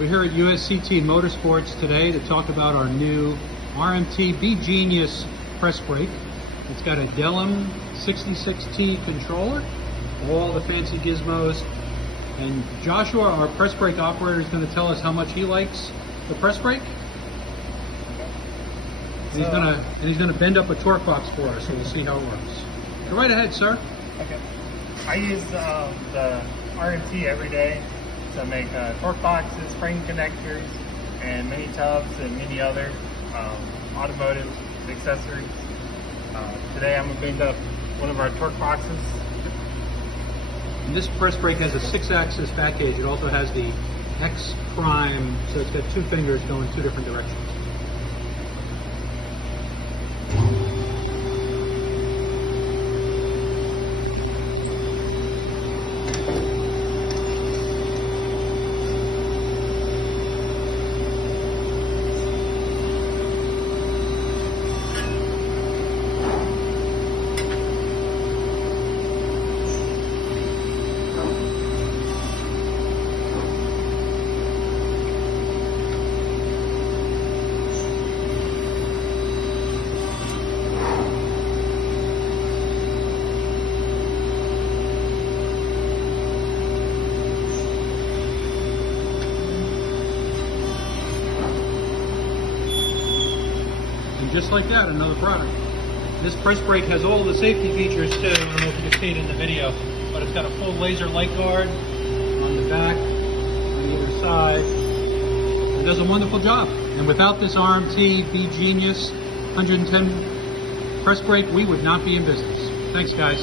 We're here at USCT Motorsports today to talk about our new RMT Be Genius press brake. It's got a Delum 66T controller, all the fancy gizmos, and Joshua, our press brake operator, is going to tell us how much he likes the press brake. And he's gonna bend up a torque box for us, so we'll see how it works. Go right ahead, sir. Okay. I use the RMT every day to make torque boxes, spring connectors, and mini tubs and many other automotive accessories. Today I'm going to bend up one of our torque boxes. And this press brake has a 6-axis back gauge. It also has the X prime, so it's got 2 fingers going 2 different directions. Just like that, another product. This press brake has all the safety features too. I don't know if you can see it in the video, but it's got a full laser light guard on the back, on either side. It does a wonderful job. And without this RMT Be Genius 110 press brake, we would not be in business. Thanks, guys.